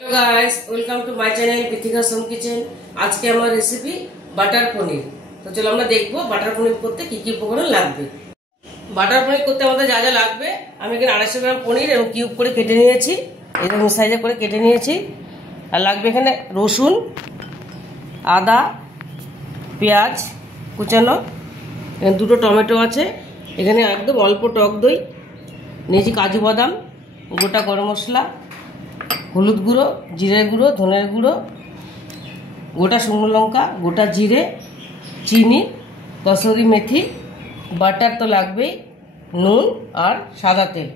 Hello guys, welcome to my channel Prithika home kitchen. आज के हमारा रेसिपी বাটার পনির। তো চলো আমরা দেখবো বাটার পনির করতে কি কি উপকরণ লাগবে। বাটার পনির করতে আমাদের যা যা লাগবে, আমি এখানে 250 গ্রাম পনির এবং কিউব করে কেটে নিয়েছি, এরকম সাইজে করে কেটে নিয়েছি। আর লাগবে এখানে রসুন, আদা, পেঁয়াজ কুচানো, এখানে দুটো টমেটো আছে, এখানে একদম অল্প টক দই নিয়েছি, কাজু বাদাম, গোটা গরম মশলা, হলুদ গুঁড়ো, জিরে গুঁড়ো, ধনের গুঁড়ো, গোটা শুকনো লঙ্কা, গোটা জিরে, চিনি, কসুরি মেথি, বাটার তো লাগবেই, নুন আর সাদা তেল।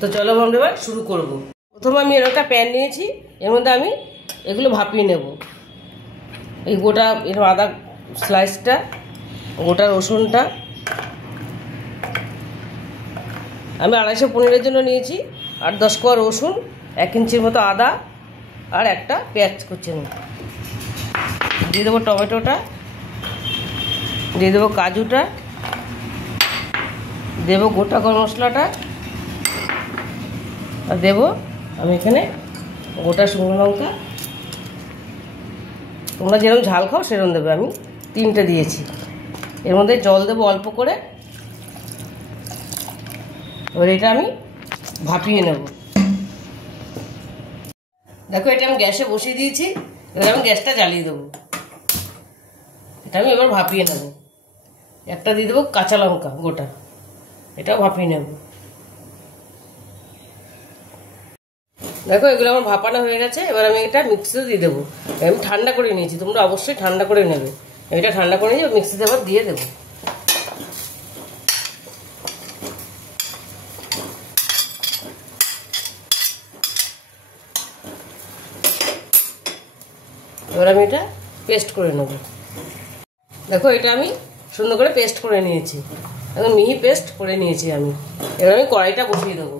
তো চলো আমরা এবার শুরু করব। প্রথমে আমি এর একটা প্যান নিয়েছি, এর মধ্যে আমি এগুলো ভাপিয়ে নেব। এই গোটা এর আদা স্লাইসটা, গোটা রসুনটা আমি 250 পনিরের জন্য নিয়েছি, আর 10 কোয়া রসুন, 1 ইঞ্চির মতো আদা আর একটা পেঁয়াজ কুচানো। দিয়ে দেবো টমেটোটা, দিয়ে দেবো কাজুটা, দেবো গোটা গরম মশলাটা, আর দেবো আমি এখানে গোটা শুকনো লঙ্কা। তোমরা যেরকম ঝাল খাও সেরকম দেবে, আমি 3টে দিয়েছি। এর মধ্যে জল দেবো অল্প করে। এবার এটা আমি ভাপিয়ে নেব। দেখো এটা আমি গ্যাসে বসিয়ে দিয়েছি, এবার আমি গ্যাসটা জ্বালিয়ে দেবো। এটা আমি এবার ভাপিয়ে নেব। একটা দিয়ে দেবো কাঁচা লঙ্কা গোটা, এটাও ভাপিয়ে নেব। দেখো এগুলো আমার ভাপানো হয়ে গেছে, এবার আমি এটা মিক্সিতে দিয়ে দেবো। আমি ঠান্ডা করে নিয়েছি, তোমরা অবশ্যই ঠান্ডা করে নেবে। এটা ঠান্ডা করে নিয়ে মিক্সিতে আবার দিয়ে দেবো। এবার আমি এটা পেস্ট করে নেব। দেখো এটা আমি সুন্দর করে পেস্ট করে নিয়েছি, একদম মিহি পেস্ট করে নিয়েছি আমি। এবার আমি কড়াইটা বসিয়ে দেবো।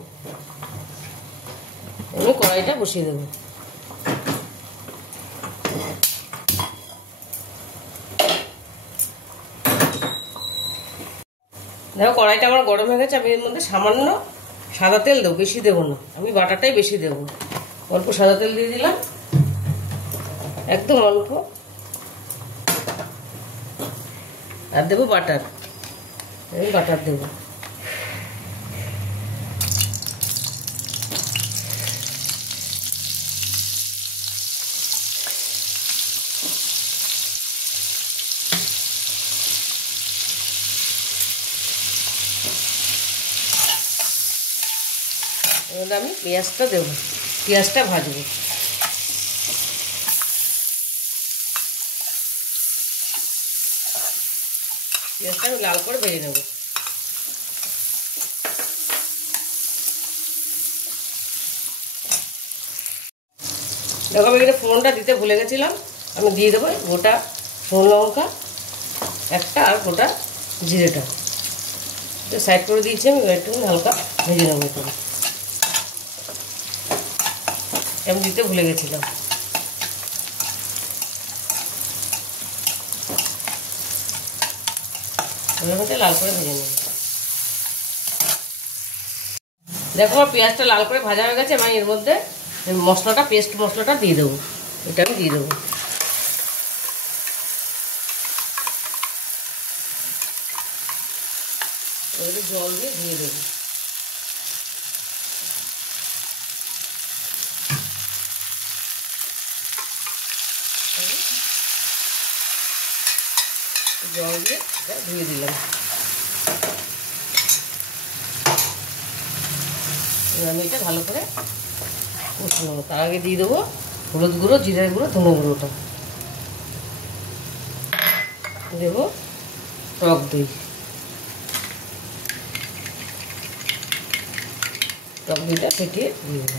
দেখো কড়াইটা আমার গরম হয়ে গেছে, আমি এর মধ্যে সামান্য সাদা তেল দেবো, বেশি দেবো না, আমি বাটারটাই বেশি দেবো। অল্প সাদা তেল দিয়ে দিলাম, একদম অল্প। আর দেবো বাটার, আমি বাটার দেবো। এবার আমি পেঁয়াজটা দেবো, পেঁয়াজটা ভাজবো। পেঁয়াজটা আমি লাল করে ভেজে নেব। দেখো আমি এখানে ফোড়নটা দিতে ভুলে গেছিলাম, আমি দিয়ে দেবো গোটা শুকনো লঙ্কা একটা আর গোটা জিরেটা সাইড করে দিয়েছি। আমি একটু হালকা ভেজে নেবো, এটা আমি দিতে ভুলে গেছিলাম। লাল করে ভেজে নেব। দেখো আমার পেঁয়াজটা লাল করে ভাজা হয়ে গেছে, আমি এর মধ্যে মশলাটা, পেস্ট মশলাটা দিয়ে দেবো। এটা আমি দিয়ে দেবো। এবারে জল দিয়ে ধুয়ে দেবো। জল দিয়ে এটা ধুয়ে দিলাম। আমি এটা ভালো করে কষে নেবো। তার আগে দিয়ে দেবো হলুদ গুঁড়ো, জিরের গুঁড়ো, ধনে গুঁড়োটা দেবো, টক দই, টক দইটা ফেটিয়ে দিয়ে দেবো।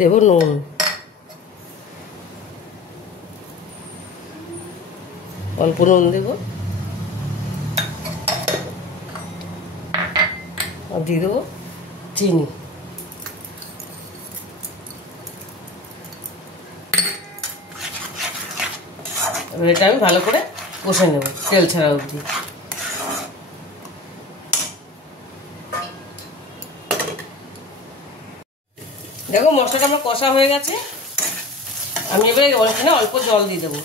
দেবো নুন, অল্প নুন দেবো, আর দিয়ে দেবো চিনি। এবার এটা আমি ভালো করে কষে নেব তেল ছাড়া অবধি। দেখো মশলাটা আমার কষা হয়ে গেছে। আমি এবারে এখানে অল্প জল দিয়ে দেবো।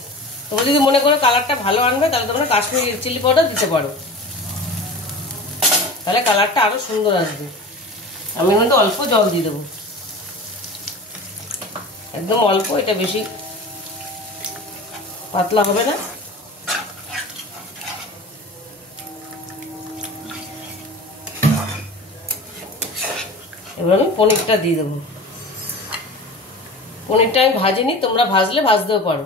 তোমরা যদি মনে করো কালারটা ভালো আনবে তাহলে তোমরা কাশ্মীরি রেড চিলি পাউডার দিতে পারো, তাহলে কালারটা আরও সুন্দর আসবে। আমি কিন্তু অল্প জল দিয়ে দেবো, একদম অল্প, এটা বেশি পাতলা হবে না। এবার আমি পনিরটা দিয়ে দেবো। পনিরটা আমি ভাজিনি, তোমরা ভাজলে ভাজতেও পারো,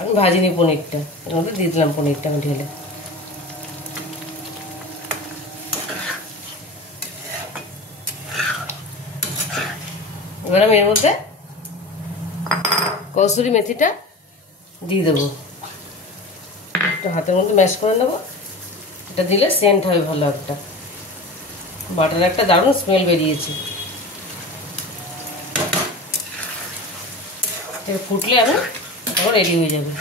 আমি ভাজিনি পনিরটা। এর মধ্যে দিয়ে দিলাম পনিরটা আমি ঢেলে। এবার আমি এর মধ্যে কসুরি মেথিটা দিয়ে দেবো, একটু হাতের মধ্যে ম্যাশ করে নেবো। এটা দিলে সেন্ট হবে ভালো একটা, বাটার একটা দারুণ স্মেল বেরিয়েছে। এটা ফুটলে আমি আবার রেডি হয়ে যাবে।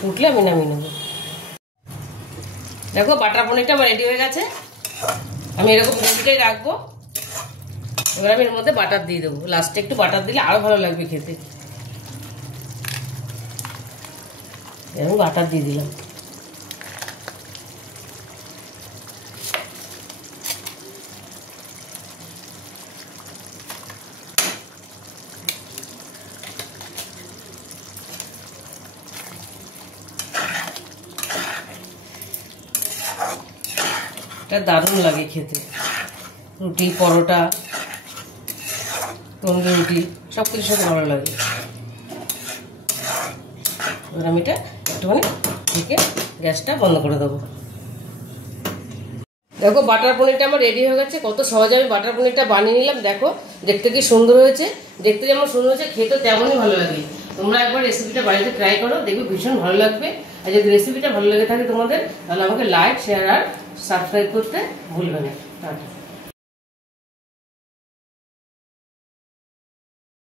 ফুটলে আমি নামিয়ে নেবো। দেখো বাটার পনিরটা আমার রেডি হয়ে গেছে। আমি এরকম রেসিপিটাই রাখবো। এবার আমি এর মধ্যে বাটার দিয়ে দেবো, লাস্টে একটু বাটার দিলে আরো ভালো লাগবে খেতে। আমি বাটার দিয়ে দিলাম। এটা দারুণ লাগে খেতে, রুটি, পরোটা, তন্দুরি রুটি সব কিছুর সাথে ভালো লাগে। এবার আমি এটা একটুখানি ঢেকে গ্যাসটা বন্ধ করে দেবো। দেখো বাটার পনিরটা আমার রেডি হয়ে গেছে। কত সহজে আমি বাটার পনিরটা বানিয়ে নিলাম। দেখো দেখতে কি সুন্দর হয়েছে, দেখতে যেমন সুন্দর হয়েছে খেতে তেমনই ভালো লাগে। তোমরা একবার রেসিপিটা বাড়িতে ট্রাই করো, দেখবে ভীষণ ভালো লাগবে। আর যদি রেসিপিটা ভালো লেগে থাকে তোমাদের, তাহলে আমাকে লাইক, শেয়ার আর সাবস্ক্রাইব করতে ভুলবে না। টাটা।